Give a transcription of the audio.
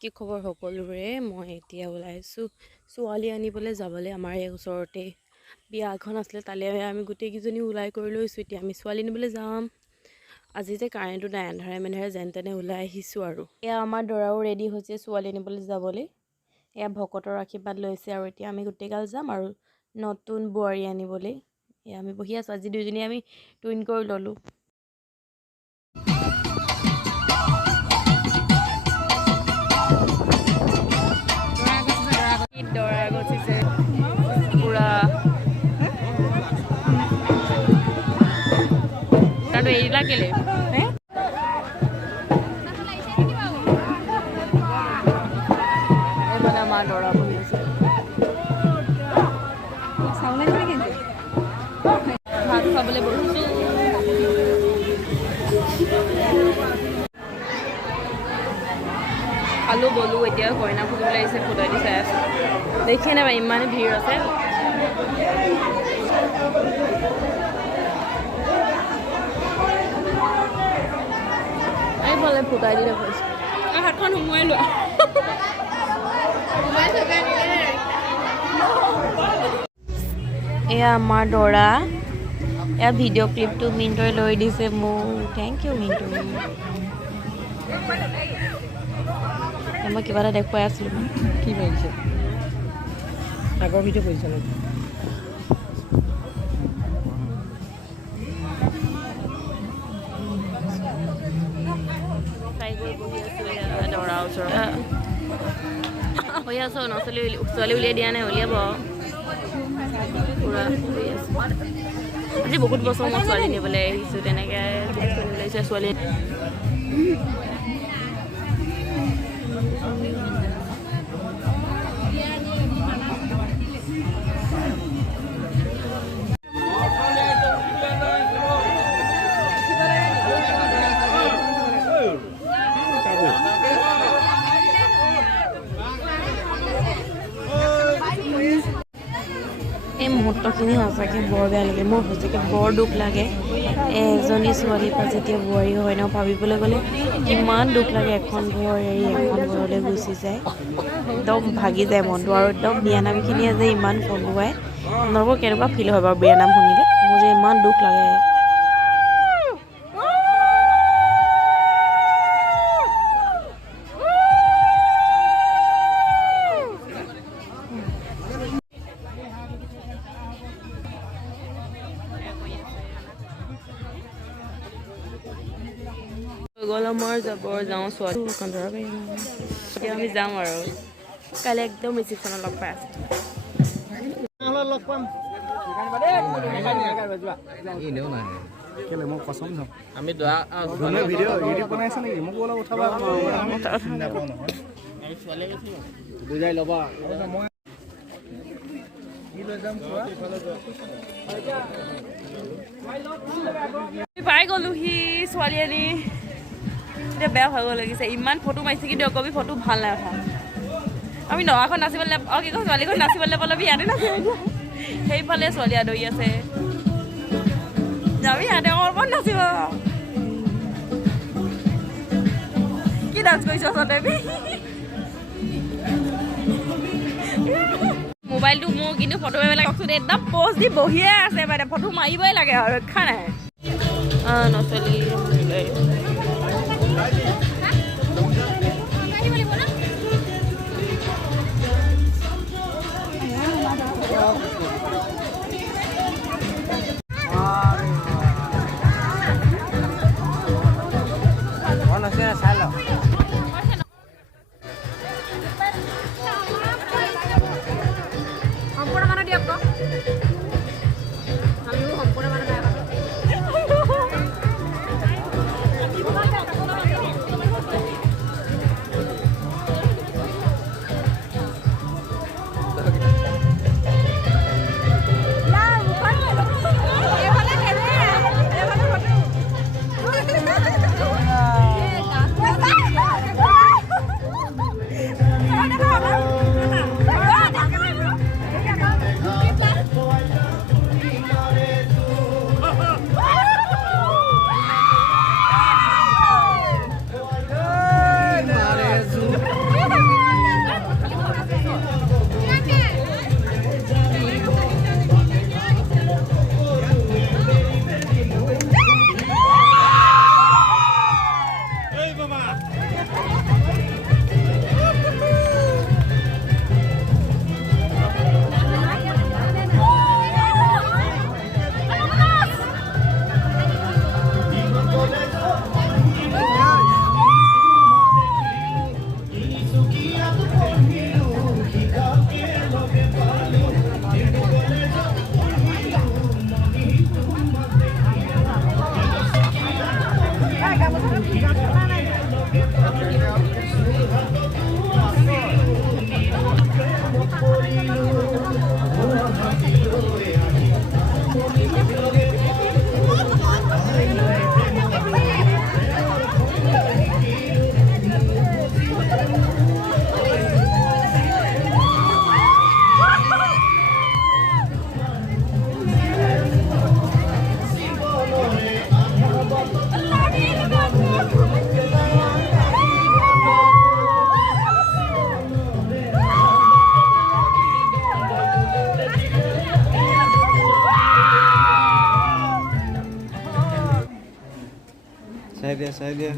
কি খবৰ সকলোৰে মই এতিয়া ওলাইছোঁ ছোৱালী আনিবলৈ যাবলৈ আমাৰ এই ওচৰতে বিয়া এখন আছিলে তালৈ আমি গোটেইকেইজনী ওলাই কৰি লৈছোঁ এতিয়া আমি ছোৱালী আনিবলৈ যাম আজি যে কাৰেণ্টটো নাই আন্ধাৰে মেন্ধাৰে যেন তেনে ওলাই আহিছোঁ আৰু এয়া আমাৰ দৰাও ৰেডি হৈছে ছোৱালী আনিবলৈ যাবলৈ এয়া ভকতৰ আশীৰ্বাদ লৈছে আৰু এতিয়া আমি গোটেইগাল যাম আৰু নতুন বোৱাৰী আনিবলৈ এয়া আমি বহি আছোঁ আজি দুইজনী আমি টুইন কৰি ল'লোঁ দৰা গজিছে পুৰা তাতো এৰিলা কেলে এইফালে আমাৰ দৰা বহি আছে ভাত খাবলৈ বহিছোঁ খালোঁ বলো এতিয়া কইনা ফুৰিবলৈ আহিছে ফুটাই দি চাই আছোঁ দেখিয়ে নাপায় ইমানে ভিৰ আছে এইফালে ফুটাই দি দেখাইছোঁ হাতখন সোমোৱাই লোৱা এয়া আমাৰ দৰা এয়া ভিডিঅ' ক্লিপটো মিণ্টুৱে লৈ দিছে মোক থেংক ইউ মিণ্টু মই কিবা এটা দেখুৱাই আছিলোঁ কি মাৰিছে আগৰ ভিডিঅ' কৰিছে নেকি দৰাৰ ওচৰত হৈ আছোঁ ছোৱালী উলিয়াই দিয়া নাই উলিয়াব পূৰা হৈ আছে আজি বহুত বছৰ মই ছোৱালী নিবলৈ আহিছোঁ তেনেকৈ ওলাইছে ছোৱালী এই মুহূৰ্তখিনি সঁচাকৈ বৰ বেয়া লাগে মোৰ সঁচাকৈ বৰ দুখ লাগে এজনী ছোৱালীৰ পৰা যেতিয়া বোৱাৰী হয় ন ভাবিবলৈ গ'লে কিমান দুখ লাগে এখন ঘৰ এৰি এখন ঘৰলৈ গুচি যায় একদম ভাগি যায় মনটো আৰু একদম বিয়ানামখিনিয়ে যে ইমান কন্দুৱাই আপোনালোকৰ কেনেকুৱা ফিল হয় বাৰু বিয়ানাম শুনিলে মোৰ যে ইমান দুখ লাগে গলমৰ যাবৰ যাওঁ ছোৱালী এতিয়া আমি যাম আৰু কাইলৈ একদম ৰিচিপশ্যনত লগ পাই আছোঁ আমি বুজাই ল'বা পাই গ'লোহি ছোৱালী আনি এতিয়া বেয়া ভাগৰ লাগিছে ইমান ফটো মাৰিছে কিন্তু অকবি ফটো ভাল নাই উঠা আমি দৰাখন নাচিবলৈ অঁ কি কয় ছোৱালীখন নাচিবলৈ নাপালোঁ ইয়াতে নাচিব সেইফালে ছোৱালী আদৰি আছে যাবি ইয়াতে অকণমান নাচিব কি ডান্স কৰিছ আচলতে মোবাইলটো মোৰ কিন্তু ফটো মাৰিব লাগে একদম প'জ দি বহিয়ে আছে মানে ফটো মাৰিবই লাগে আৰু ৰক্ষা নাই নচলি চাই লওঁ সম্পূৰ্ণ মানুহ দিয়ক আমিও সম্পূৰ্ণ মানুহ নাই Saya dia.